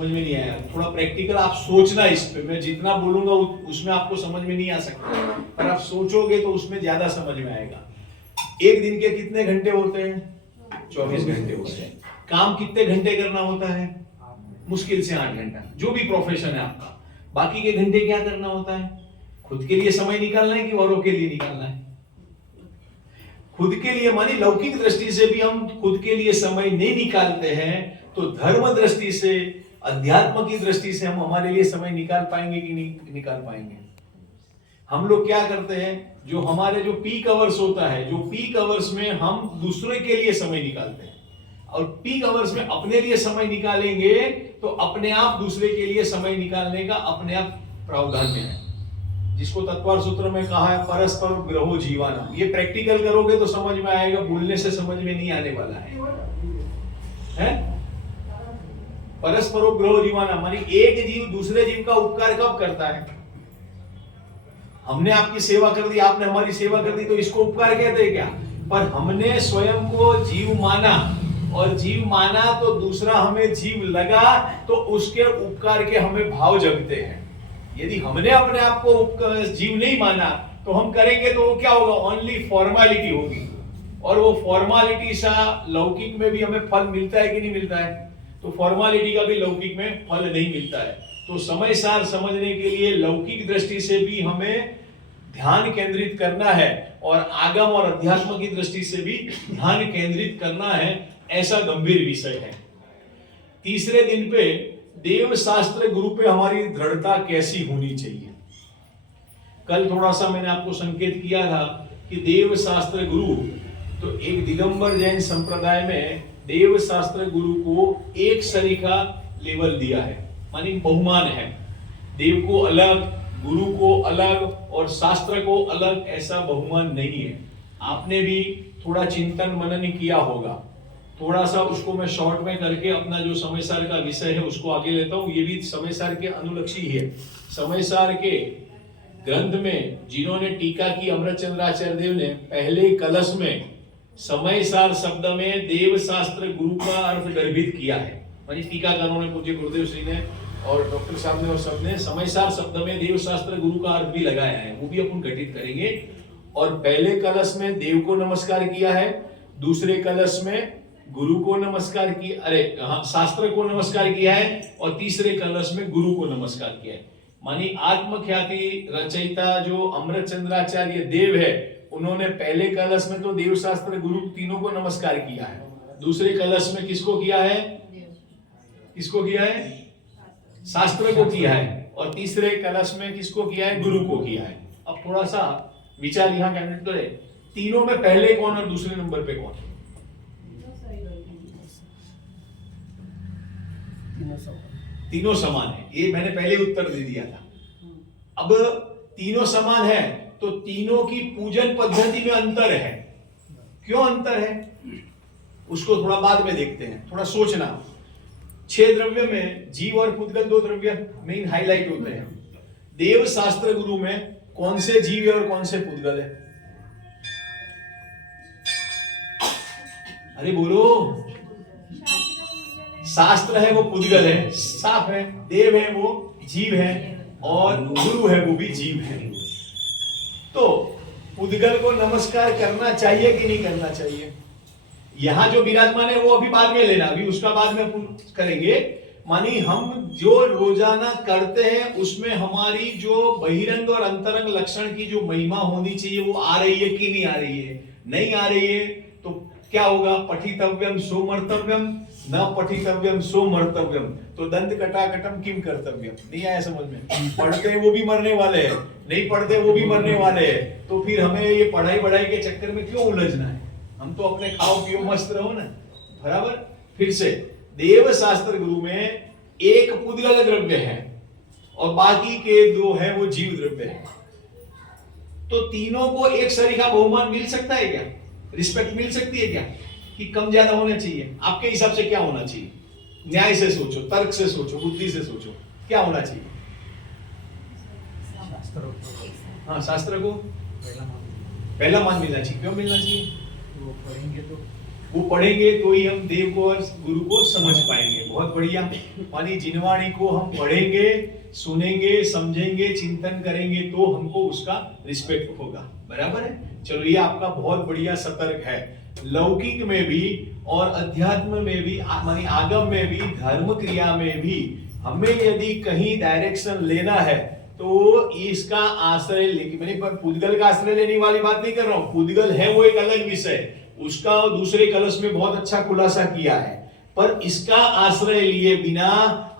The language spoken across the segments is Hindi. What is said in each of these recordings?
समझ में नहीं आया, थोड़ा प्रैक्टिकल आप सोचना इस पे, मैं जितना बोलूंगा उसमें आपको समझ में नहीं आ सकता, पर आप सोचोगे तो उसमें ज्यादा समझ में आएगा। एक दिन के कितने घंटे होते हैं? 24 घंटे होते हैं। काम कितने घंटे करना होता है? मुश्किल से 8 घंटा, जो भी प्रोफेशन है आपका। बाकी के घंटे क्या करना होता है? खुद के लिए समय निकालना है कि औरों के लिए निकालना है? खुद के लिए, मानी लौकिक दृष्टि से भी हम खुद के लिए समय नहीं निकालते हैं, तो धर्म दृष्टि से, अध्यात्म की दृष्टि से हम हमारे लिए समय निकाल पाएंगे कि नहीं निकाल पाएंगे? हम लोग क्या करते हैं, जो हमारे जो पीक आवर्स होता है, जो पीक आवर्स में हम दूसरे के लिए समय निकालते हैं, और पीक आवर्स में अपने लिए समय निकालेंगे तो अपने आप दूसरे के लिए समय निकालने का अपने आप प्रावधान में है, जिसको तत्वार सूत्र में कहा है परस्पर ग्रहो जीवाना। ये प्रैक्टिकल करोगे तो समझ में आएगा, बोलने से समझ में नहीं आने वाला है? परस्पर ग्रहो जीवाना मानी एक जीव दूसरे जीव का उपकार कब करता है? हमने आपकी सेवा कर दी, आपने हमारी सेवा कर दी, तो इसको उपकार कहते हैं क्या? पर हमने स्वयं को जीव माना, और जीव माना तो दूसरा हमें जीव लगा, तो उसके उपकार के हमें भाव जगते हैं। यदि हमने अपने आप को जीव नहीं माना तो हम करेंगे तो वो क्या होगा? ओनली फॉर्मेलिटी होगी, और वो फॉर्मेलिटी सा लौकिक में भी हमें फल मिलता है कि नहीं मिलता है? तो फॉर्मेलिटी का भी लौकिक में फल नहीं मिलता है। तो समय सार समझने के लिए लौकिक दृष्टि से भी हमें ध्यान केंद्रित करना है, और आगम और अध्यात्म की दृष्टि से भी ध्यान केंद्रित करना है, ऐसा गंभीर विषय है। तीसरे दिन पे देव शास्त्र गुरु पे हमारी दृढ़ता कैसी होनी चाहिए। कल थोड़ा सा मैंने आपको संकेत किया था कि देव शास्त्र गुरु, तो एक दिगंबर जैन संप्रदाय में देव शास्त्र गुरु को एक सरीखा लेवल दिया है, मानी बहुमान है। देव को अलग, गुरु को अलग और शास्त्र को अलग, ऐसा बहुमान नहीं है। आपने भी थोड़ा चिंतन मनन किया होगा, थोड़ा सा उसको मैं शॉर्ट में करके अपना जो समय सार का विषय है उसको आगे लेता हूं। ये भी समय सार के अनुलक्षी है। समय सार के ग्रंथ में जिन्होंने टीका की, अमृतचंद्राचार्य देव ने पहले कलश में समय सार शब्द में देव शास्त्र गुरु का अर्थ गर्भित किया है। मानी टीकाकारों ने, पूज्य गुरुदेव श्री ने और डॉक्टर साहब ने और सबने समय सार शब्द में देव शास्त्र गुरु का अर्थ भी लगाया है, वो भी अपन घटित करेंगे। और पहले कलश में देव को नमस्कार किया है, दूसरे कलश में गुरु को नमस्कार किया, शास्त्र को नमस्कार किया है, और तीसरे कलश में गुरु को नमस्कार किया है। मानी आत्मख्याति रचयिता जो अमृतचंद्राचार्य देव है, उन्होंने पहले कलश में तो देव शास्त्र गुरु तीनों को नमस्कार किया है, दूसरे कलश में किसको किया है? किसको किया है? शास्त्र को किया है, और तीसरे कलश में किसको किया है? गुरु को किया है। अब थोड़ा सा विचार यहाँ कैंडिडेट करें, तीनों में पहले कौन और दूसरे नंबर पे कौन? तीनों समान है, ये मैंने पहले उत्तर दे दिया था। अब तीनों समान है तो तीनों की पूजन पद्धति में अंतर है। क्यों अंतर है उसको थोड़ा बाद में देखते हैं, थोड़ा सोचना। 6 द्रव्य में जीव और पुद्गल 2 द्रव्य मेन हाईलाइट होते हैं। देव शास्त्र गुरु में कौन से जीव है और कौन से पुद्गल है? अरे बोलो। शास्त्र है वो पुद्गल है, साफ है। देव है वो जीव है, और गुरु है वो भी जीव है। तो पुद्गल को नमस्कार करना चाहिए कि नहीं करना चाहिए? यहां जो विराजमान है वो अभी बाद में लेना, अभी उसका बाद में करेंगे। मानी हम जो रोजाना करते हैं उसमें हमारी जो बहिरंग और अंतरंग लक्षण की जो महिमा होनी चाहिए वो आ रही है कि नहीं आ रही है? नहीं आ रही है तो क्या होगा? पठितव्यम सो मर्तव्यम, न पठितव्यम सो मर्तव्यम। तो दंत कटाकटम किम कर्तव्यम। नहीं आया समझ में? पढ़ते हैं वो भी मरने वाले हैं, नहीं पढ़ते वो भी मरने वाले हैं, तो फिर हमें ये पढ़ाई बढ़ाई के चक्कर में क्यों उलझना है? हम तो अपने खाओ पियो मस्त रहो ना, बराबर। फिर से देव शास्त्र गुरु में एक पुद्गल द्रव्य है और बाकी के 2 है वो जीव द्रव्य है। तो तीनों को एक सरीखा बहुमान मिल सकता है क्या? रिस्पेक्ट मिल सकती है क्या? कि कम ज्यादा होना चाहिए? आपके हिसाब से क्या होना चाहिए? न्याय से सोचो, तर्क से सोचो, बुद्धि से सोचो, क्या होना चाहिए? हाँ, शास्त्र को पहला मान मिलना चाहिए। क्यों मिलना चाहिए? वो पढ़ेंगे तो वो पढ़ेंगे तो ही हम देव को और गुरु को समझ पाएंगे। बहुत बढ़िया। मानी जिनवाणी को हम पढ़ेंगे, सुनेंगे, समझेंगे, चिंतन करेंगे तो हमको उसका रिस्पेक्ट होगा। बराबर है। चलो ये आपका बहुत बढ़िया सतर्क है। लौकिक में भी और अध्यात्म में भी, मानी आगम में भी, धर्म क्रिया में भी हमें यदि कहीं डायरेक्शन लेना है तो इसका आश्रय लेके, मैंने पुद्गल का आश्रय लेने वाली बात नहीं कर रहा हूं। पुद्गल है वो एक अलग विषय, उसका दूसरे कलश में बहुत अच्छा खुलासा किया है, पर इसका आश्रय लिए बिना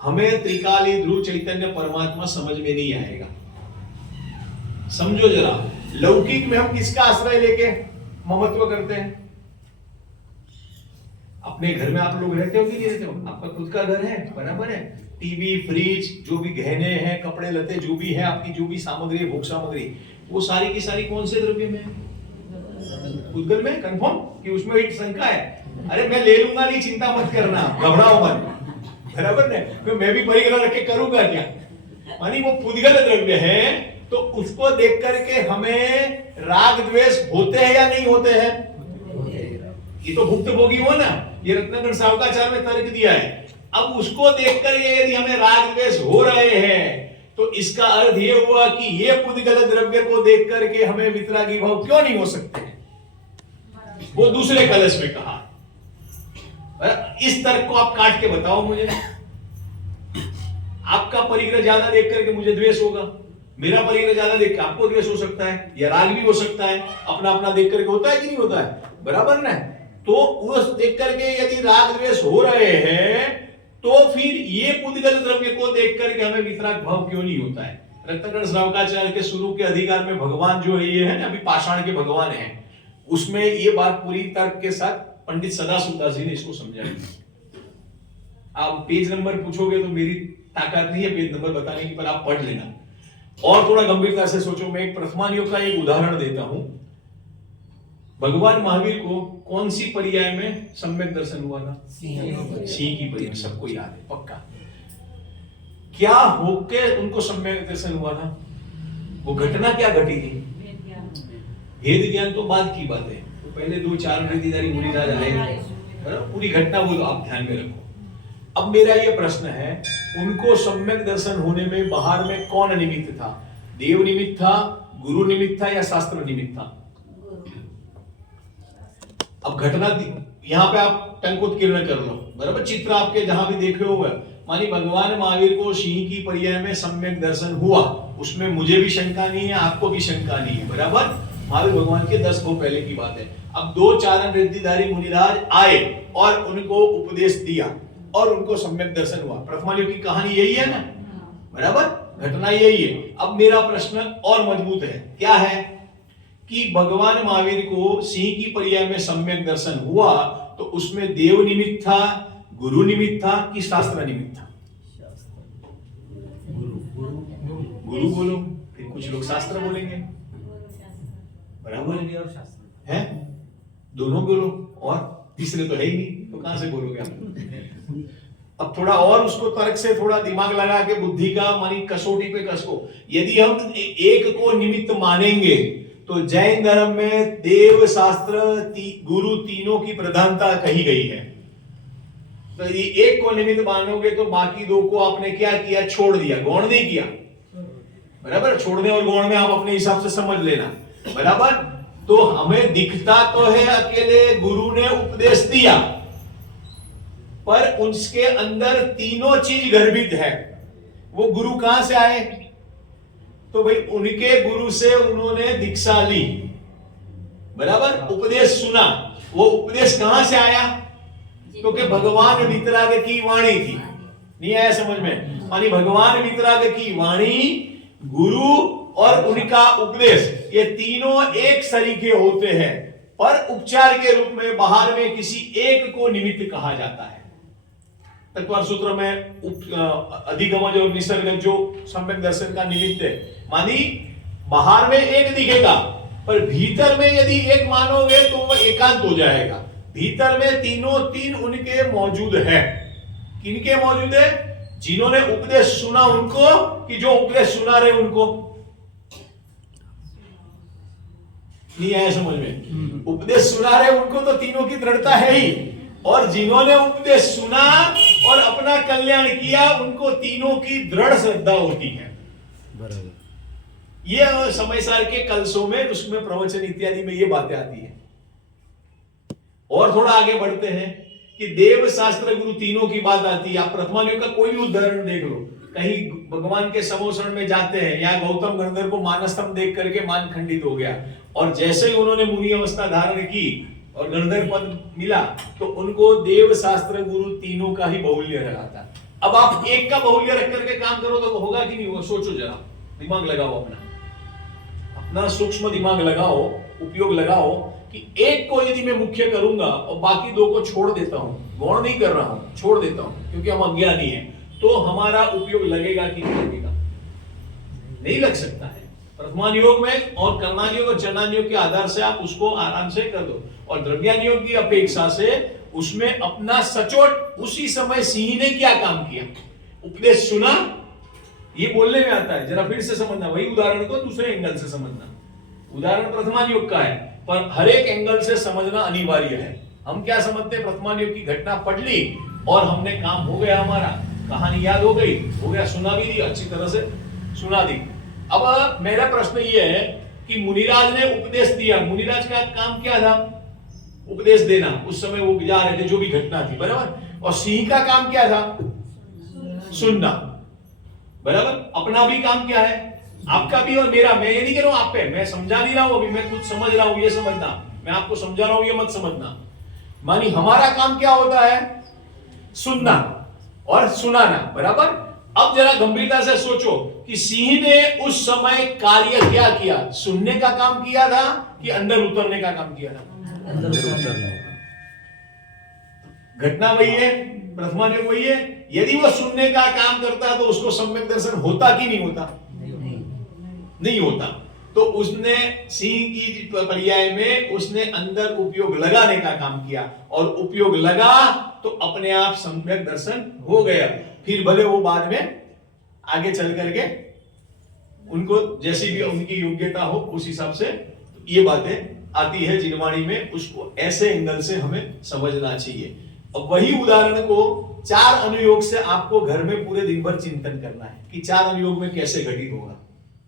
हमें त्रिकाली ध्रुव चैतन्य परमात्मा समझ में नहीं आएगा। समझो जरा, लौकिक में हम किसका आश्रय लेके ममत्व करते हैं? अपने घर में आप लोग रहते हो कि नहीं रहते हो? आपका खुद का घर है, बराबर है। टीवी, फ्रिज, जो भी गहने हैं, कपड़े लते, जो भी है, आपकी जो भी सामग्री, भोग सामग्री, वो सारी की सारी कौन से द्रव्य में है? पुद्गल में। कंफर्म कि उसमें एक शंका है? अरे मैं ले लूंगा, नहीं चिंता मत करना, घबराओ मत, बराबर है। तो मैं भी परिग्रह रख के करूंगा क्या? मानी वो पुद्गल द्रव्य है, तो उसको देख करके हमें राग द्वेष होते हैं या नहीं होते हैं? ये तो भुक्त भोगी हो ना, ये रत्नाकर सावकाचार्य में तर्क दिया है। अब उसको देखकर यदि हमें राग द्वेष हो रहे हैं तो इसका अर्थ ये हुआ कि ये पुद्गल द्रव्य को देख करके हमें वितरागी भाव क्यों नहीं हो सकते? वो दूसरे कलश में कहा। इस तर्क को आप काट के बताओ मुझे। आपका परिग्रह ज्यादा देख करके मुझे द्वेष होगा, मेरा परिग्रह ज्यादा देख के आपको द्वेष हो सकता है, या राग भी हो सकता है। अपना अपना देख करके होता है कि नहीं होता है? बराबर ना। तो उस देख करके यदि राग द्वेष हो रहे हैं तो फिर ये पुद्गल द्रव्य को देख करके हमें वितराग भाव क्यों नहीं होता है? रत्नाकर श्रावकाचार्य के शुरू के अधिकार में भगवान जो है ये है ना, अभी पाषाण के भगवान है, उसमें ये बात पूरी तर्क के साथ पंडित सदाशिवदास जी ने इसको समझाई। आप पेज नंबर पूछोगे तो मेरी ताकत नहीं है पेज नंबर बताने की, पर आप पढ़ लेना और थोड़ा गंभीरता से सोचो। मैं एक प्रथमान योग का एक उदाहरण देता हूं। भगवान महावीर को कौन सी पर्याय में सम्यक दर्शन हुआ था? सिंह की पर्याय, सबको याद है पक्का। क्या होके उनको सम्यक दर्शन हुआ था? वो घटना क्या घटी थी? भेद ज्ञान तो बाद की बात है, तो पहले 2-4 वृत्तिधारी मुनिराज आए, पूरी घटना बोलो, आप ध्यान में रखो। अब मेरा ये प्रश्न है, उनको सम्यक दर्शन होने में बाहर में कौन निमित्त था? देव निमित्त था, गुरु निमित्त था, या शास्त्र निमित्त था? अब घटना यहां पे आप टंकोत्कीर्ण कर लो, बराबर। चित्र आपके जहां भी देखे हुए, मानी भगवान महावीर को सिंह की पर्याय में सम्यक दर्शन हुआ, उसमें मुझे भी शंका नहीं है, आपको भी शंका नहीं है, बराबर। महावीर भगवान के 10 भोग पहले की बात है। अब 2 चारण रिद्धिधारी मुनिराज आए और उनको उपदेश दिया और उनको सम्यक दर्शन हुआ। प्रथमा योग की कहानी यही है ना, बराबर, घटना यही है। अब मेरा प्रश्न और मजबूत है, क्या है कि भगवान महावीर को सिंह की पर्याय में सम्यक दर्शन हुआ तो उसमें देव निमित्त था, गुरु निमित्त था कि शास्त्र निमित्त था? गुरु बोलो, फिर कुछ लोग शास्त्र बोलेंगे, बराबर है? दोनों बोलो, और तीसरे तो है ही नहीं, तो कहां से बोलोगे आप? अब थोड़ा और उसको तर्क से थोड़ा दिमाग लगा के बुद्धि का मानी कसौटी पे कसो। यदि हम एक को निमित्त मानेंगे तो जैन धर्म में देव, शास्त्र, गुरु तीनों की प्रधानता कही गई है। तो यदि एक को निमित्त मानोगे तो बाकी 2 को आपने क्या किया? छोड़ दिया, गौण नहीं किया, बराबर। छोड़ने और गौण में आप अपने हिसाब से समझ लेना, बराबर। तो हमें दिखता तो है अकेले गुरु ने उपदेश दिया, पर उसके अंदर तीनों चीज गर्भित है। वो गुरु कहां से आए? तो भाई उनके गुरु से उन्होंने दीक्षा ली, बराबर, उपदेश सुना। वो उपदेश कहां से आया? क्योंकि भगवान वितराग की वाणी थी। नहीं आया समझ में? मानी भगवान वितराग की वाणी, गुरु और उनका उपदेश, ये तीनों एक सरीखे होते हैं, पर उपचार के रूप में बाहर में किसी एक को निमित्त कहा जाता है। तत्वार सूत्र में अधिगमज और निसर्ग जो सम्यक दर्शन का निमित्त है, मानी बाहर में एक दिखेगा, पर भीतर में यदि एक मानोगे तो वह एकांत हो जाएगा। भीतर में तीनों तीन उनके मौजूद है। किनके मौजूद है? जिन्होंने उपदेश सुना उनको, कि जो उपदेश सुना रहे उनको? नहीं आया समझ में? उपदेश सुना रहे उनको तो तीनों की दृढ़ता है ही, और जिन्होंने उपदेश सुना और अपना कल्याण किया उनको तीनों की दृढ़ श्रद्धा होती है। ये समय सार के कलशों में, उसमें प्रवचन इत्यादि में ये बातें आती है। और थोड़ा आगे बढ़ते हैं कि देव शास्त्र गुरु तीनों की बात आती है। आप प्रथमायुग का कोई भी उदाहरण देख लो, कहीं भगवान के समोसरण में जाते हैं, या गौतम गंधर्व को मानस्तंभ देख करके मान खंडित हो गया, और जैसे ही उन्होंने मुनि अवस्था धारण की और गंधर्व पद मिला तो उनको देव शास्त्र गुरु तीनों का ही बहुल्य रहा था। अब आप एक का बहुल्य रख करके काम करो तो होगा कि नहीं होगा? सोचो जरा, दिमाग लगाओ, अपना सूक्ष्म दिमाग लगाओ, उपयोग लगाओ कि एक को यदि मैं मुख्य करूंगा और बाकी दो को छोड़ देता हूं, गौण नहीं कर रहा हूं, छोड़ देता हूं क्योंकि हम अज्ञानी हैं, तो हमारा उपयोग लगेगा कि नहीं लगेगा? नहीं लग सकता है। प्रथमान योग में और कर्णान योग और चरणान योग के आधार से आप उसको आराम से कर दो, और द्रव्यान योग की अपेक्षा से उसमें अपना सचोट उसी समय सिंह ने क्या काम किया, उपदेश सुना, ये बोलने में आता है। जरा फिर से समझना, वही उदाहरण को दूसरे एंगल से समझना। उदाहरण प्रथमान योग का है, पर हर एक एंगल से समझना अनिवार्य है। हम क्या समझते हैं, प्रथमान योग की घटना पढ़ ली और हमने काम हो गया, हमारा कहानी याद हो गया, सुना भी दी, अच्छी तरह से सुना दी। अब मेरा प्रश्न ये है कि मुनिराज ने उपदेश दिया, मुनिराज का काम क्या था? उपदेश देना। उस समय वो जा रहे थे, जो भी घटना थी, बराबर। और सिंह का काम क्या था? सुनना, बराबर। अपना भी काम क्या है? आपका भी और मेरा। मैं ये नहीं कह रहा हूं आप पे, मैं समझा नहीं रहा हूं अभी, मैं कुछ समझ रहा हूं, ये समझना। मैं आपको समझा रहा हूं, ये मत समझना। मानी हमारा काम क्या होता है? सुनना और सुनाना, बराबर। अब जरा गंभीरता से सोचो कि सिंह ने उस समय कार्य क्या किया? सुनने का काम किया था कि अंदर उतरने का काम किया था? अंदर उतरने का। घटना वही है, प्रथमान योग वही है। यदि वो सुनने का काम करता तो उसको सम्यक दर्शन होता कि नहीं होता? नहीं होता। तो उसने सिंह की पर्याय में उसने अंदर उपयोग लगाने का काम किया, और उपयोग लगा तो अपने आप सम्यक दर्शन हो गया। फिर भले वो बाद में आगे चल करके उनको जैसी भी उनकी योग्यता हो उस हिसाब से ये बातें आती है जिनवाणी में, उसको ऐसे एंगल से हमें समझना चाहिए। अब वही उदाहरण को 4 अनुयोग से आपको घर में पूरे दिन भर चिंतन करना है कि 4 अनुयोग में कैसे घटित होगा।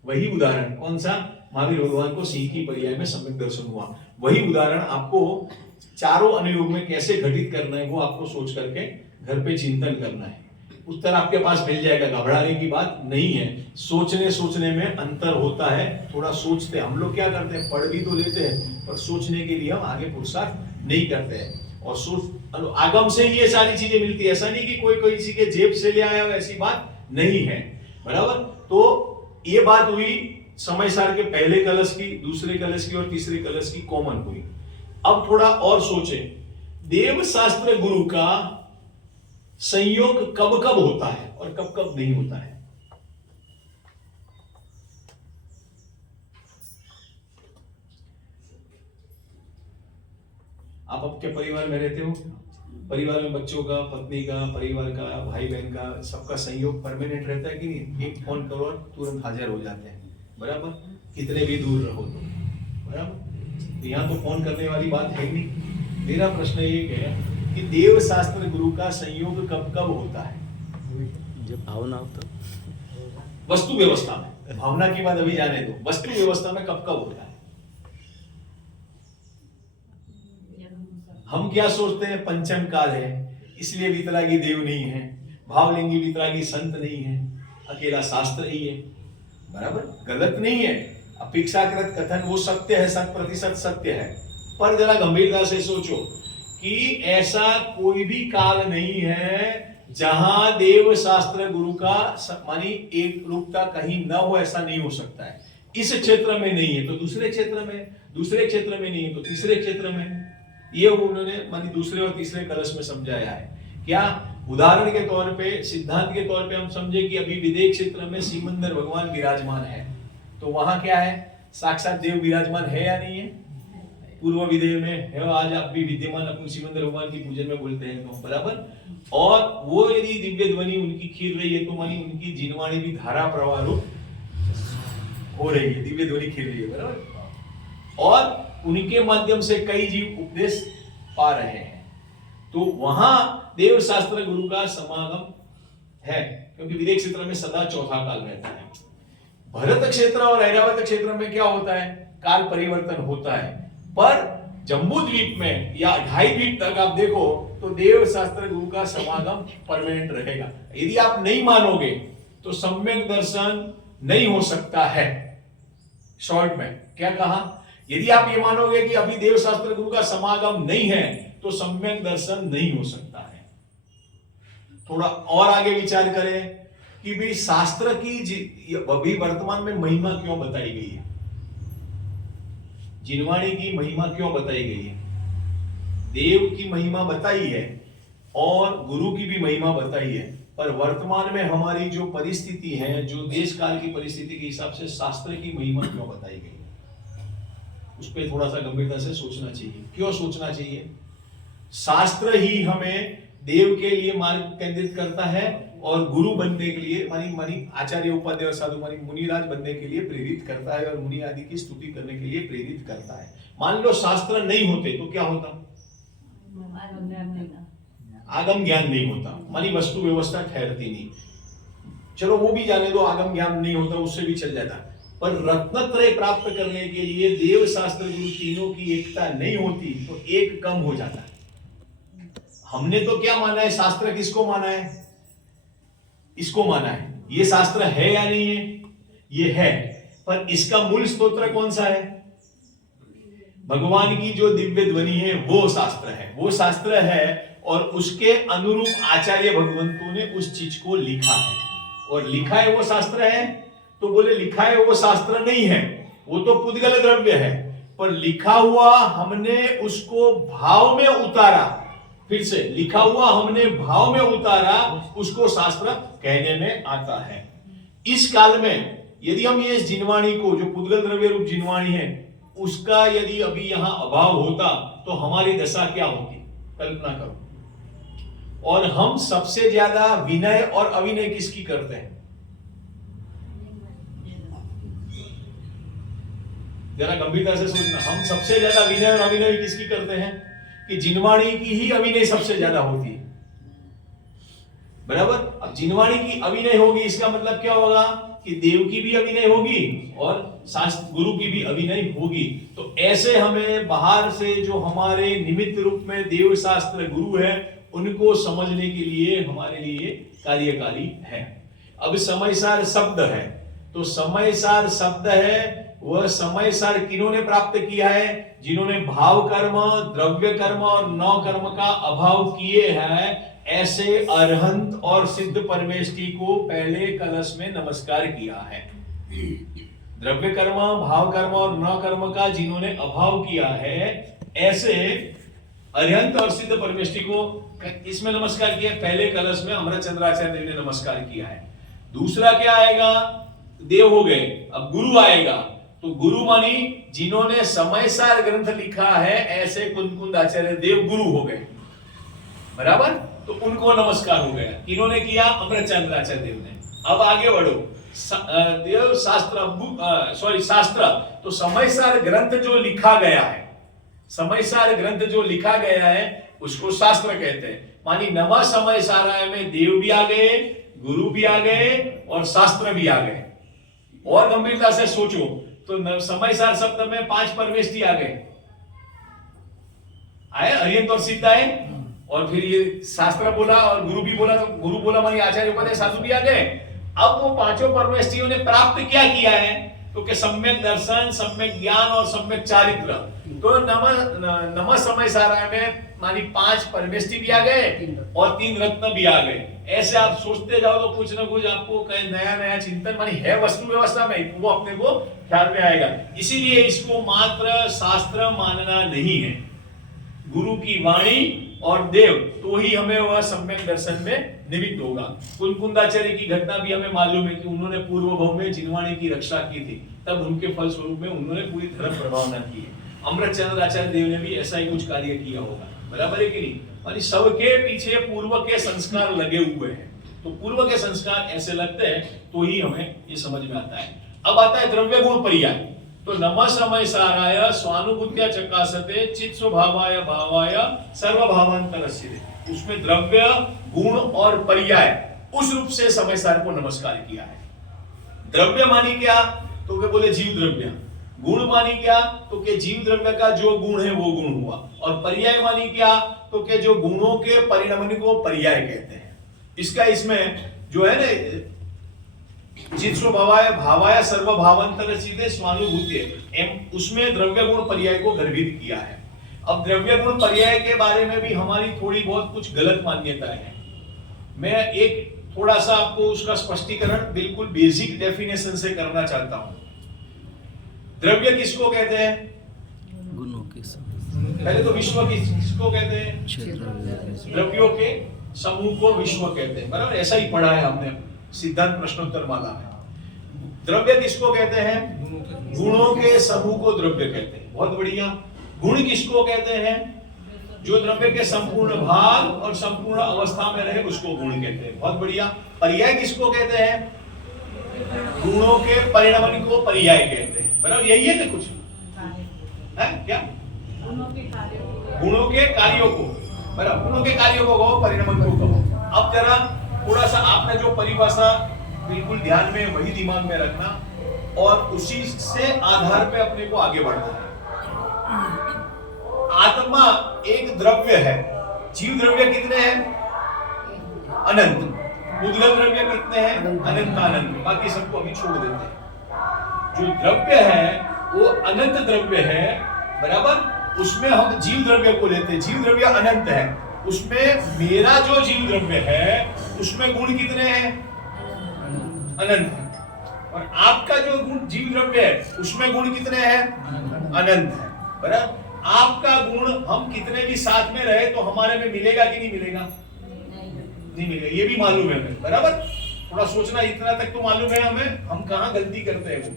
वही उदाहरण कौन सा? महावीर भगवान को सिंह की पर्याय में सम्यक दर्शन हुआ। वही उदाहरण आपको चारों अनुयोग में कैसे घटित करना है वो आपको सोच करके घर पे चिंतन करना है। उत्तर आपके पास मिल जाएगा, घबराने की बात नहीं है। सोचने में अंतर होता है, थोड़ा सोचते हैं। हम लोग क्या करते हैं, पढ़ भी तो लेते हैं पर सोचने के लिए हम आगे पुरुषार्थ नहीं करते हैं। और सोच आगम से ही ये सारी चीजें मिलती है, ऐसा नहीं कि कोई किसी के जेब से ले आया, ऐसी बात नहीं है, बराबर। तो ये बात हुई समय सार के पहले कलश की, दूसरे कलश की और तीसरे कलश की कॉमन हुई। अब थोड़ा और सोचें, देव शास्त्र गुरु का संयोग कब कब होता है और कब कब नहीं होता है? आप आपके परिवार में रहते हो, परिवार में बच्चों का, पत्नी का, परिवार का, भाई बहन का, सबका संयोग परमानेंट रहता है कि नहीं? एक फोन करो और तुरंत हाजिर हो जाते हैं, बराबर। कितने भी दूर रहो तो, बराबर। तो यहाँ तो फोन करने वाली बात है ही नहीं। मेरा प्रश्न ये है कि देव शास्त्र गुरु का संयोग कब कब होता है? जब भावना होता, वस्तु व्यवस्था में। भावना की बात अभी जाने दो, वस्तु व्यवस्था में कब कब होता है? हम क्या सोचते हैं, पंचम काल है इसलिए वितरागी देव नहीं है, भावलिंगी वितरागी संत नहीं है, अकेला शास्त्र ही है, बराबर। गलत नहीं है, अपेक्षाकृत कथन वो सत्य है, 100% सत्य है। पर जरा गंभीरता से सोचो कि ऐसा कोई भी काल नहीं है जहां देव शास्त्र गुरु का मानी एक रूपता कहीं न हो, ऐसा नहीं हो सकता है। इस क्षेत्र में नहीं है तो दूसरे क्षेत्र में, दूसरे क्षेत्र में नहीं है तो तीसरे क्षेत्र में। ये उन्होंने मानी दूसरे और तीसरे कलश में समझाया है। क्या उदाहरण के तौर पे, सिद्धांत के तौर पे हम समझे कि अभी विदेह क्षेत्र में सिमंदर भगवान विराजमान है, तो वहां क्या है, साक्षात देव विराजमान है या नहीं है? पूर्व विदेह में है, आज आप भी विद्यमान अपन सिमंदर भगवान की पूजन में बोलते हैं तो, बराबर। और वो यदि दिव्य ध्वनि उनकी खीर रही है तो मानी उनकी जिनवाणी भी धारा प्रवाह रूप हो रही है, दिव्य ध्वनि खीर रही है, बराबर। और उनके माध्यम से कई जीव उपदेश पा रहे हैं। तो वहां देव शास्त्र गुरु का समागम है, क्योंकि विदेह क्षेत्र में सदा चौथा काल रहता है। भरत क्षेत्र और ऐरावत क्षेत्र में क्या होता है, काल परिवर्तन होता है। पर जम्बू द्वीप में या 2.5 द्वीप तक आप देखो तो देव शास्त्र गुरु का समागम परमानेंट रहेगा। यदि आप नहीं मानोगे तो सम्यक दर्शन नहीं हो सकता है। शॉर्ट में क्या कहा, यदि आप ये मानोगे कि अभी देव शास्त्र गुरु का समागम नहीं है तो सम्यक दर्शन नहीं हो सकता है। थोड़ा और आगे विचार करें कि भाई शास्त्र की अभी वर्तमान में महिमा क्यों बताई गई है, जिनवाणी की महिमा क्यों बताई गई है। देव की महिमा बताई है और गुरु की भी महिमा बताई है, पर वर्तमान में हमारी जो परिस्थिति है, जो देश काल की परिस्थिति के हिसाब से शास्त्र की महिमा क्यों बताई गई है, उस पर थोड़ा सा गंभीरता से सोचना चाहिए। क्यों सोचना चाहिए, शास्त्र ही हमें देव के लिए मार्ग केंद्रित करता है और गुरु बनने के लिए मानी आचार्य उपाध्याय और साधु मानी मुनिराज बनने के लिए प्रेरित करता है और मुनि आदि की स्तुति करने के लिए प्रेरित करता है। मान लो शास्त्र नहीं होते तो क्या होता, आगम ज्ञान नहीं होता, मानी वस्तु व्यवस्था ठहरती नहीं। चलो वो भी जाने दो, आगम ज्ञान नहीं होता उससे भी चल जाता, पर रत्नत्रय प्राप्त करने के लिए देव शास्त्र गुरु तीनों की एकता नहीं होती तो एक कम हो जाता है। हमने तो क्या माना है, शास्त्र किसको माना है, इसको माना है। ये शास्त्र है या नहीं है, ये है, पर इसका मूल स्तोत्र कौन सा है, भगवान की जो दिव्य ध्वनि है वो शास्त्र है, वो शास्त्र है और उसके अनुरूप आचार्य भगवंतों ने उस चीज को लिखा है और लिखा है वो शास्त्र है। तो बोले लिखा है वो शास्त्र नहीं है, वो तो पुद्गल द्रव्य है, पर लिखा हुआ हमने उसको भाव में उतारा, फिर से लिखा हुआ हमने भाव में उतारा, उसको शास्त्र कहने में आता है। इस काल में यदि हम ये जिनवाणी को, जो पुद्गल द्रव्य रूप जिनवाणी है, उसका यदि अभी यहां अभाव होता तो हमारी दशा क्या होती, कल्पना करो। और हम सबसे ज्यादा विनय और अविनय किसकी करते हैं, जरा गंभीरता से सोचना, हम सबसे ज्यादा विनय और अविनय किसकी करते हैं, कि जिनवाणी की ही अविनय सबसे ज्यादा होती है, बराबर। अब जिनवाणी की अविनय होगी, इसका मतलब क्या होगा कि देव की भी अविनय होगी और शास्त्र गुरु की भी अविनय होगी। तो ऐसे हमें बाहर से जो हमारे निमित्त रूप में देव शास्त्र गुरु है, उनको समझने के लिए हमारे लिए कार्यकारी है। अब समयसार शब्द है, तो समयसार शब्द है, वह समयसार किन्होंने प्राप्त किया है, जिन्होंने भाव कर्म, द्रव्य कर्म और नौ कर्म का अभाव किए हैं। ऐसे अरहंत और सिद्ध परमेष्ठी को पहले कलश में नमस्कार किया है। द्रव्य कर्म, भाव कर्म और नौ कर्म का जिन्होंने अभाव किया है, ऐसे अरहंत और सिद्ध परमेष्ठी को इसमें नमस्कार किया, पहले कलश में अमृतचंद्राचार्य देव ने नमस्कार किया है। दूसरा क्या आएगा, देव हो गए, अब गुरु आएगा, तो गुरु मानी जिन्होंने समयसार ग्रंथ लिखा है, ऐसे कुंद आचार्य देव गुरु हो गए, बराबर। तो उनको नमस्कार हो गया, किन्होंने किया, अमृतचंद्राचार्य देव ने। अब आगे बढ़ो, देव शास्त्र शास्त्र, तो समयसार ग्रंथ जो लिखा गया है, समयसार ग्रंथ जो लिखा गया है उसको शास्त्र कहते हैं। मानी नवा समय साराय में देव भी आ गए, गुरु भी आ गए और शास्त्र भी आ गए। और गंभीरता से सोचो तो समयसार शब्द में 5 परमेष्ठी आ गए, आए अरिहंत और सिद्ध आए, और फिर ये शास्त्र बोला और गुरु भी बोला, तो गुरु बोला मानी आचार्य उपाध्याय साधु भी आ गए। अब वो 5 परमेष्ठियों ने प्राप्त क्या किया है, तो कि सम्यक दर्शन, सम्यक ज्ञान और सम्यक चारित्र। तो नम समय साराय में मानी 5 परमेष्ठी भी आ गए और 3 रत्न भी आ गए। ऐसे आप सोचते जाओ तो कुछ ना कुछ आपको कहीं नया नया चिंतन मानी है वस्तु व्यवस्था में, वो अपने को ख्याल में आएगा। इसीलिए इसको मात्र शास्त्र मानना नहीं है, गुरु की वाणी और देव तो ही हमें वह सम्यक दर्शन में निमित्त होगा। कुंदाचार्य की घटना भी हमें मालूम है कि उन्होंने पूर्व भव में जिनवाणी की रक्षा की थी, तब उनके फल स्वरूप में उन्होंने पूरी धर्म प्रभावना की है। अमृतचंद्राचार्य देव ने भी ऐसा ही कुछ कार्य किया होगा, बराबर है कि नहीं। यानी सबके पीछे पूर्व के संस्कार लगे हुए हैं, तो पूर्व के संस्कार ऐसे लगते हैं तो ही हमें ये समझ में आता है। अब आता है द्रव्य गुण पर्याय। तो नमः समय साराय स्वानुभूत्या चकासते चित्त स्वभावाय भावाय सर्वभावांतरस्य, उसमें द्रव्य गुण और पर्याय उस रूप से समय सार को नमस्कार किया है। द्रव्य मानी क्या, तो वे बोले जीव द्रव्य। गुण मानी क्या, तो के जीव द्रव्य का जो गुण है वो गुण हुआ। और पर्याय मानी क्या, तो के जो गुणों के परिणाम को पर्याय कहते हैं। इसका इसमें जो है ना चित्त स्वभावाय भावाय सर्वभावांतर सीधे स्वानुभूत्य, उसमें द्रव्य गुण पर्याय को गर्भित किया है। अब द्रव्य गुण पर्याय के बारे में भी हमारी थोड़ी बहुत कुछ गलत मान्यताएं हैं। मैं एक थोड़ा सा आपको उसका स्पष्टीकरण बिल्कुल बेसिक डेफिनेशन से करना चाहता हूं। द्रव्य किसको कहते हैं? गुणों के पहले तो विश्व किसको कहते हैं? द्रव्यों के समूह को विश्व कहते हैं, बराबर? ऐसा ही पढ़ा है हमने सिद्धांत प्रश्नोत्तर माला में। द्रव्य किसको कहते हैं? गुणों के समूह को द्रव्य कहते हैं। बहुत बढ़िया। गुण किसको कहते हैं? जो द्रव्य के संपूर्ण भाग और संपूर्ण अवस्था में रहे उसको गुण कहते हैं। बहुत बढ़िया। पर्याय किसको कहते हैं? गुणों के परिणाम को पर्याय कहते हैं, बराबर? यही है ना कुछ है क्या? गुणों के कार्यों को, बराबर? गुणों के कार्यों को कहो, परिणाम को कहो। अब जरा थोड़ा सा आपने जो परिभाषा बिल्कुल ध्यान में, वही दिमाग में रखना और उसी से आधार पे अपने को आगे बढ़ना है। आत्मा एक द्रव्य है। जीव द्रव्य कितने हैं? अनंत। उद्गत द्रव्य कितने हैं? अनंत अनंत। बाकी सबको अभी छोड़ देते हैं। जो द्रव्य है वो अनंत द्रव्य है, बराबर? उसमें हम जीव द्रव्य को लेते हैं। जीव द्रव्य अनंत है। उसमें मेरा जो जीव द्रव्य है उसमें गुण कितने हैं? अनंत है। और आपका जो गुण जीव द्रव्य है उसमें गुण कितने हैं? अनंत है, बराबर? आपका गुण हम कितने भी साथ में रहे तो हमारे में मिलेगा कि नहीं मिलेगा? नहीं मिलेगा, ये भी मालूम है हमें, बराबर? थोड़ा सोचना, इतना तक तो मालूम है हमें हम कहां गलती करते हैं वो।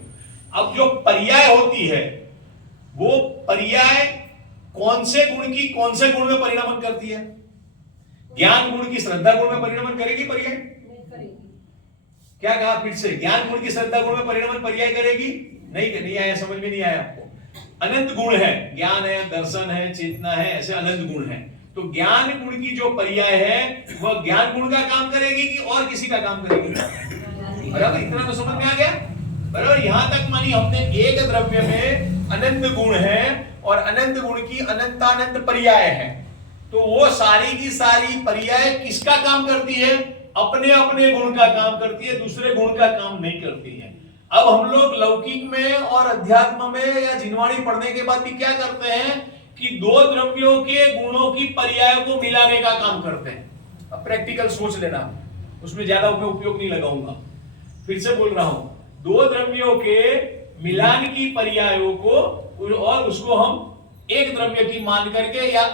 अब जो पर्याय होती है वो पर्याय कौन से गुण की कौन से गुण में परिणाम करती है? ज्ञान गुण की श्रद्धा गुण में परिणाम करेगी पर्याय? क्या कहा फिर से? ज्ञान गुण की श्रद्धा गुण में परिणाम पर्याय करेगी? नहीं आया, समझ में नहीं आया आपको? अनंत गुण है, ज्ञान है, दर्शन है, चेतना है, ऐसे अनंत गुण है। तो ज्ञान गुण की जो पर्याय है वह ज्ञान गुण का काम करेगी कि और किसी का काम करेगी? बराबर? इतना तो समझ में आ गया, बराबर? यहां तक मानी हमने एक द्रव्य में अनंत गुण है और अनंत गुण की अनंतानंत पर्याय है। तो वो सारी की सारी पर्याय किसका काम करती है? अपने अपने गुण का काम करती है, दूसरे गुण का काम नहीं करती है। अब हम लोग लौकिक में और अध्यात्म में या जिनवाणी पढ़ने के बाद भी क्या करते हैं कि दो द्रव्यों के गुणों की पर्याय को मिलाने का काम करते हैं। अब प्रैक्टिकल सोच लेना, उसमें ज्यादा मैं उपयोग नहीं लगाऊंगा। फिर से बोल रहा हूं, दो द्रव्यों के मिलान की पर्यायों को और उसको हम एक द्रव्य की मान करके या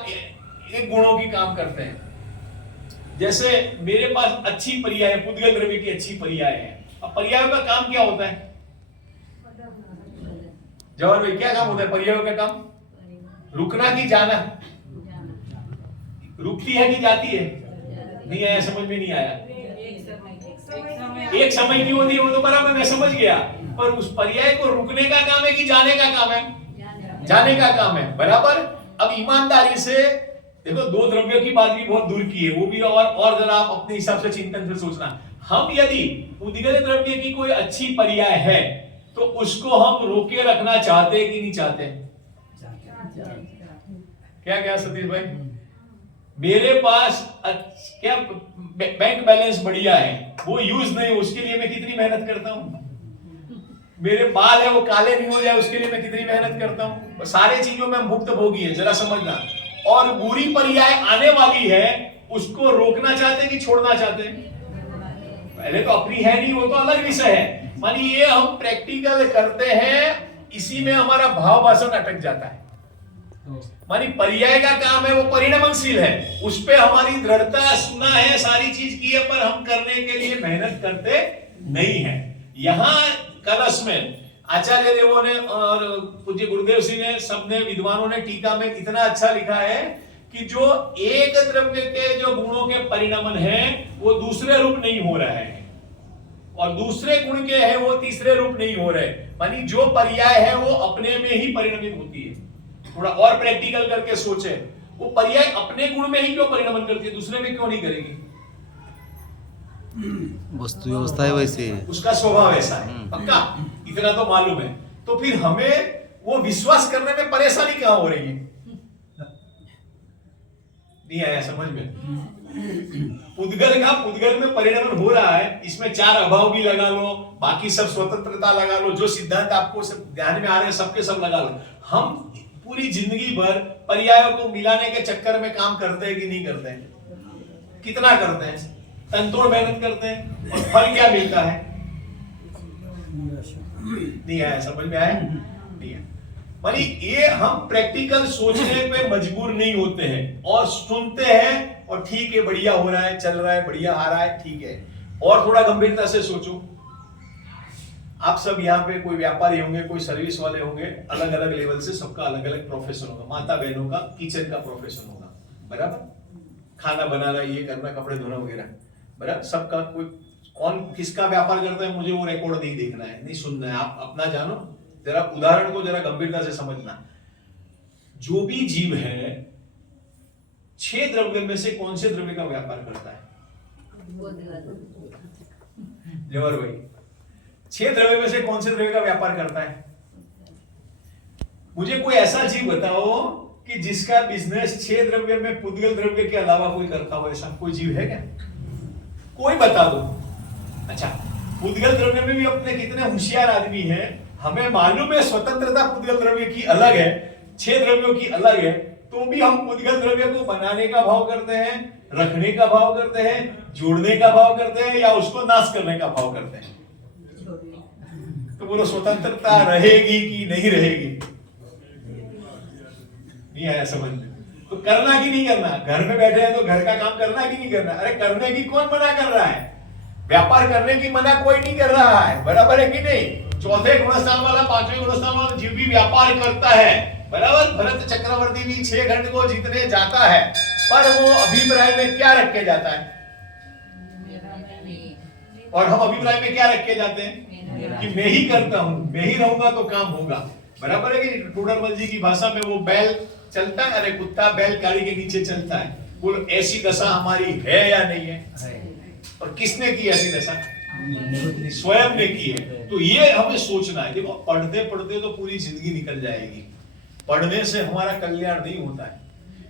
एक गुणों की काम करते हैं। जैसे मेरे पास अच्छी पर्याय है, पुद्गल द्रव्य की अच्छी पर्याय है। अब पर्यायों का काम क्या होता है? जवाहर भाई, क्या काम होता है पर्यायों का काम? रुकना कि जाना? रुकती है कि जाती है? नहीं आया, समझ में नहीं आया। एक समय की होती है, वो तो बराबर मैं समझ गया, पर उस पर्याय को रुकने का काम है कि जाने का काम है? जाने का काम है, बराबर? अब ईमानदारी से देखो, दो द्रव्यों की बात भी बहुत दूर की है, वो भी और जरा आप अपने हिसाब से चिंतन से सोचना। हम यदि उद्गत द्रव्य की कोई अच्छी पर्याय है तो उसको हम रोके रखना चाहते हैं कि नहीं चाहते? क्या सतीश भाई? मेरे पास क्या बैंक बैलेंस बढ़िया है, वो यूज नहीं, उसके लिए मैं कितनी मेहनत करता हूं। मेरे बाल है वो काले नहीं हो जाए, उसके लिए मैं कितनी मेहनत करता हूं। सारे चीजों में मुक्त भोगी है, जरा समझना। और बुरी पर्याय आने वाली है, उसको रोकना चाहते कि छोड़ना चाहते? पहले तो अपनी है नहीं, वो तो अलग विषय है। मानी ये हम प्रैक्टिकल करते हैं, इसी में हमारा भाव भाषण अटक जाता है। मानी पर्याय का काम है, वो परिणामशील है, उस पे हमारी दृढ़ता, सुना है, सारी चीज की है, पर हम करने के लिए मेहनत करते नहीं है। यहां कलश में आचार्य देवों ने और पूज्य गुरुदेव सिंह ने, सबने विद्वानों ने टीका में इतना अच्छा लिखा है कि जो एक द्रव्य के जो गुणों के परिणमन है वो दूसरे रूप नहीं हो रहा है। और दूसरे गुण के है वो तीसरे रूप नहीं हो रहे, मानी जो पर्याय है वो अपने में ही परिणमित होती है। थोड़ा और प्रैक्टिकल करके सोचे, वो पर्याय अपने गुण में ही क्यों परिणमन करती है, दूसरे में क्यों नहीं करेगी? वस्तु व्यवस्था है वैसे है। उसका स्वभाव ऐसा है, पक्का इतना तो मालूम है। तो फिर हमें वो विश्वास करने में परेशानी कहां हो रही है? नहीं आया समझ में? पुद्गल में परिणमन हो रहा है, इसमें चार अभाव भी लगा लो, बाकी सब स्वतंत्रता लगा लो, जो सिद्धांत आपको सब ध्यान में आ रहे हैं सबके सब लगा लो। हम पूरी जिंदगी भर पर्यायों को मिलाने के चक्कर में काम करते हैं कि नहीं करते हैं? कितना करते हैं? तनतोड़ मेहनत करते हैं, और फल क्या मिलता है? नहीं आया समझ में? आया नहीं है? मानी ये हम प्रैक्टिकल सोचने पे मजबूर नहीं होते हैं और सुनते हैं, और ठीक है बढ़िया हो रहा है, चल रहा है, बढ़िया आ रहा है, ठीक है। और थोड़ा गंभीरता से सोचो, आप सब यहाँ पे कोई व्यापारी होंगे, कोई सर्विस वाले होंगे, अलग अलग लेवल से सबका अलग अलग प्रोफेशन होगा। माता बहनों का किचन का प्रोफेशन होगा, बराबर, खाना बनाना, ये करना, कपड़े धोना वगैरह, बराबर। सबका कोई कौन किसका व्यापार करता है मुझे वो रिकॉर्ड नहीं देखना है, नहीं सुनना है, आप अपना जानो। जरा उदाहरण को जरा गंभीरता से समझना। जो भी जीव है 6 द्रव्य में से कौन से द्रव्य का व्यापार करता है? जवाहर भाई, 6 द्रव्य में से कौन से द्रव्य का व्यापार करता है? मुझे कोई ऐसा जीव बताओ कि जिसका बिजनेस 6 द्रव्य में पुद्गल द्रव्य के अलावा कोई करता हो, ऐसा कोई जीव है क्या? कोई बता दो। अच्छा, पुद्गल द्रव्य में भी अपने कितने होशियार आदमी हैं, हमें मालूम है स्वतंत्रता पुद्गल द्रव्य की अलग है, 6 द्रव्यों की अलग है, तो भी हम पुद्गल द्रव्य को बनाने का भाव करते हैं, रखने का भाव करते हैं, जोड़ने का भाव करते हैं, या उसको नाश करने का भाव करते हैं। तो बोलो स्वतंत्रता रहेगी कि नहीं रहेगी? नहीं आया समझ में? तो करना कि नहीं करना? घर में बैठे हैं तो घर का काम करना कि नहीं करना? अरे करने की कौन मना कर रहा है? व्यापार करने की मना कोई नहीं कर रहा है, बराबर है कि नहीं? चौथे गुणस्थान वाला, 5वें गुणस्थान वाला जीव भी व्यापार करता है, बराबर। भरत चक्रवर्ती भी 6 घंटे को जीतने जाता है, पर वो अभिप्राय में क्या रख के जाता है? और हम अभिप्राय में क्या रख के जाते हैं कि मैं ही करता हूं, मैं ही रहूंगा तो काम होगा, बराबर है कि? टोडरमल जी की भाषा में वो बैल चलता है, अरे कुत्ता बैल गाड़ी के नीचे चलता है। बोलो ऐसी दशा हमारी है या नहीं है? और किसने की ऐसी दशा? स्वयं ने की है। तो ये हमें सोचना है। देखो पढ़ते पढ़ते तो पूरी जिंदगी निकल जाएगी, पढ़ने से हमारा कल्याण नहीं होता है।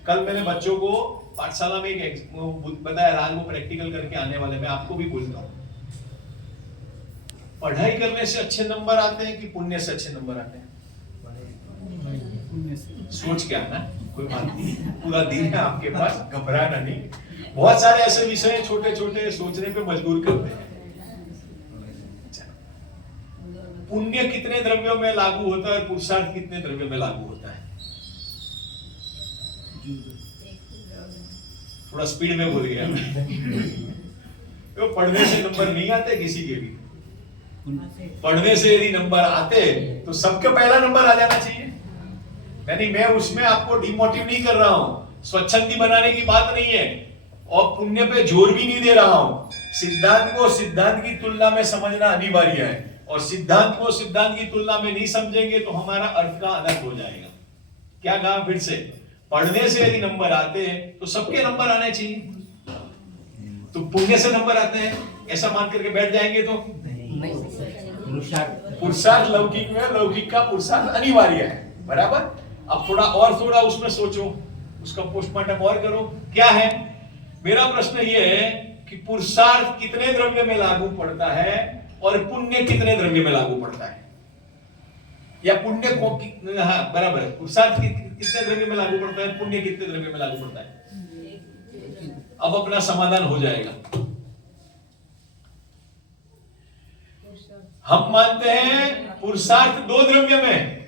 कल मैंने बच्चों को पाठशाला में एक बताया, राज वो प्रैक्टिकल करके आने वाले, मैं आपको भी बोलता हूँ, पढ़ाई करने से अच्छे नंबर आते हैं कि पुण्य से अच्छे नंबर आते हैं? सोच के आना, कोई बात नहीं, पूरा दिन है आपके पास, घबराना नहीं। बहुत सारे ऐसे विषय छोटे छोटे सोचने पे मजबूर करते हैं। पुण्य कितने द्रव्यों में लागू होता है, पुरुषार्थ कितने द्रव्यों में लागू होता है? थोड़ा स्पीड में बोल गया मैं। तो पढ़ने से नंबर नहीं आते किसी के भी, पढ़ने से यदि नंबर आते तो सबके पहला नंबर आ जाना चाहिए। यानी मैं उसमें आपको डिमोटिव नहीं कर रहा हूं, स्वच्छंदी बनाने की बात नहीं है, और पुण्य पे जोर भी नहीं दे रहा हूं। सिद्धांत को सिद्धांत की तुलना में समझना अनिवार्य है, और सिद्धांत को सिद्धांत की तुलना में नहीं समझेंगे तो हमारा अर्थ का अनर्थ हो जाएगा। क्या कहा फिर से? पढ़ने से यदि नंबर आते हैं तो सबके नंबर आने चाहिए, तो पुण्य से नंबर आते हैं ऐसा मान करके बैठ जाएंगे तो पुरुषार्थ लौकिक में, लौकिक का पुरुषार्थ अनिवार्य है, बराबर। अब थोड़ा उसमें सोचो, उसका पोस्टमार्टम और करो। क्या है मेरा प्रश्न? ये है कि पुरुषार्थ कितने द्रव्य में लागू पड़ता है और पुण्य कितने द्रव्य में लागू पड़ता है? या पुण्य को हाँ बराबर है, पुरुषार्थ कितने द्रव्य में लागू पड़ता है, पुण्य कितने द्रव्य में लागू पड़ता है? अब अपना समाधान हो जाएगा। हम मानते हैं पुरुषार्थ 2 द्रव्य में।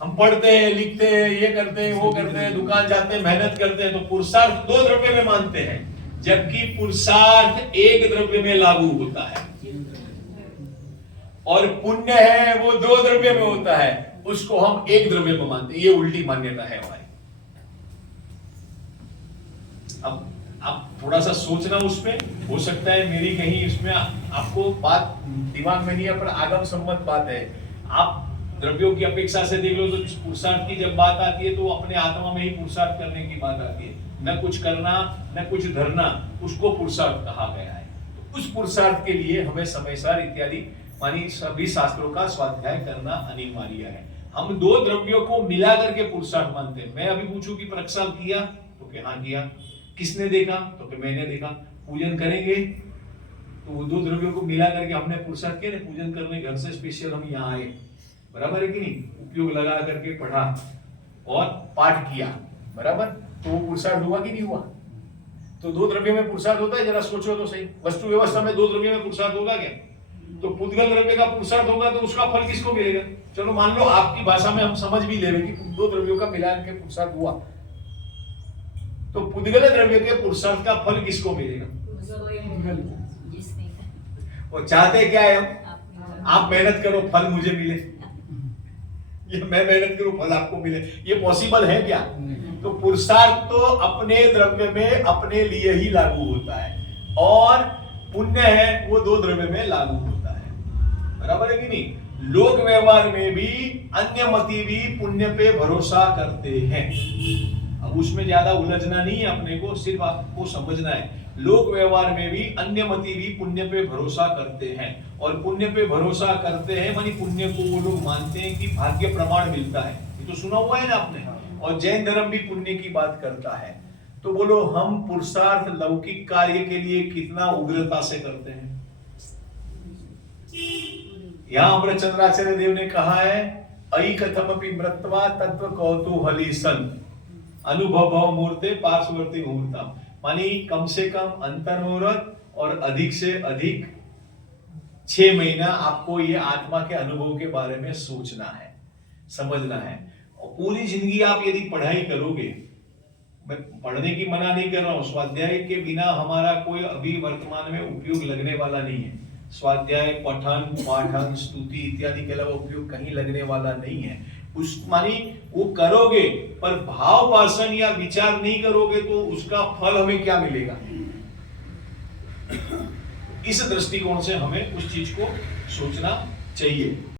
हम पढ़ते हैं, लिखते हैं, ये करते हैं, वो करते हैं, दुकान जाते हैं, मेहनत करते हैं, तो पुरुषार्थ 2 द्रव्य में मानते हैं, जबकि पुरुषार्थ 1 द्रव्य में लागू होता है। और पुण्य है वो 2 द्रव्य में होता है, उसको हम 1 द्रव्य में मानते हैं। ये उल्टी मान्यता है हमारी। अब थोड़ा सा सोचना उसमें, हो सकता है मेरी कहीं इसमें आपको बात दिमाग में नहीं है, पर आगम सम्मत बात है। आप द्रव्यों की अपेक्षा से देख लो तो पुरुषार्थ की जब बात आती है तो अपने आत्मा में ही पुरुषार्थ करने की बात आती है। न कुछ करना न कुछ धरना, उसको पुरुषार्थ कहा गया है। तो उस पुरुषार्थ के लिए हमें समयसार इत्यादि मानी सभी शास्त्रों का स्वाध्याय करना अनिवार्य है। हम दो द्रव्यों को मिला करके पुरुषार्थ मानते हैं। मैं अभी पूछूं कि प्रक्षाल किया तो कि हाँ किया, किसने देखा तो कि मैंने देखा। पूजन करेंगे तो वो दो द्रव्यों को मिला करके हमने पुरुषार्थ किया, पूजन करने घर से स्पेशल हम यहाँ आए, बराबर है कि नहीं, उपयोग लगा करके पढ़ा और पाठ किया, बराबर, तो वो पुरुषार्थ हुआ कि नहीं हुआ। तो दो द्रव्य में पुरुषार्थ होता है, जरा सोचो तो सही। वस्तु व्यवस्था में दो द्रव्य में पुरुषार्थ होगा क्या? तो पुद्गल द्रव्य का पुरुषार्थ होगा तो उसका फल किसको मिलेगा? चलो मान लो आपकी भाषा में हम समझ भी ले कि दो द्रव्यों का मिलान के पुरुषार्थ हुआ, तो पुद्गल द्रव्य के पुरुषार्थ का फल किसको मिलेगा? और चाहते क्या है हम? आप मेहनत करो फल मुझे मिले, ये मैं मेहनत करूं फल आपको मिले, ये पॉसिबल है क्या? तो पुरुषार्थ तो अपने द्रव्य में अपने लिए ही लागू होता है, और पुण्य है वो दो द्रव्य में लागू होता है, बराबर है कि नहीं। लोक व्यवहार में भी अन्य मती भी पुण्य पे भरोसा करते हैं। अब उसमें ज्यादा उलझना नहीं है अपने को, सिर्फ आपको समझना है। लोक व्यवहार में भी अन्य मती भी पुण्य पे भरोसा करते हैं, और पुण्य पे भरोसा करते हैं मानी पुण्य को वो लोग मानते हैं कि भाग्य प्रमाण मिलता है, ये तो सुना हुआ है ना आपने। और जैन धर्म भी पुण्य की बात करता है। तो बोलो हम पुरुषार्थ लौकिक कार्य के लिए कितना उग्रता से करते हैं? यहां अमृतचंद्राचार्य देव ने कहा है, अई कथमपि मृत्वा तत्व कौतूहली सन अनुभव मूर्ते पार्श्ववर्ती मुहूर्ता, मानी कम से कम अंतर मुहूर्त और अधिक से अधिक 6 महीना आपको ये आत्मा के अनुभव के बारे में सोचना है, समझना है। और पूरी जिंदगी आप यदि पढ़ाई करोगे, मैं पढ़ने की मना नहीं कर रहा हूं, स्वाध्याय के बिना हमारा कोई अभी वर्तमान में उपयोग लगने वाला नहीं है। स्वाध्याय पठन पाठन स्तुति इत्यादि के अलावा उपयोग कहीं लगने वाला नहीं है। उस मानी वो करोगे पर भाव पाषण या विचार नहीं करोगे तो उसका फल हमें क्या मिलेगा? इस दृष्टिकोण से हमें उस चीज को सोचना चाहिए।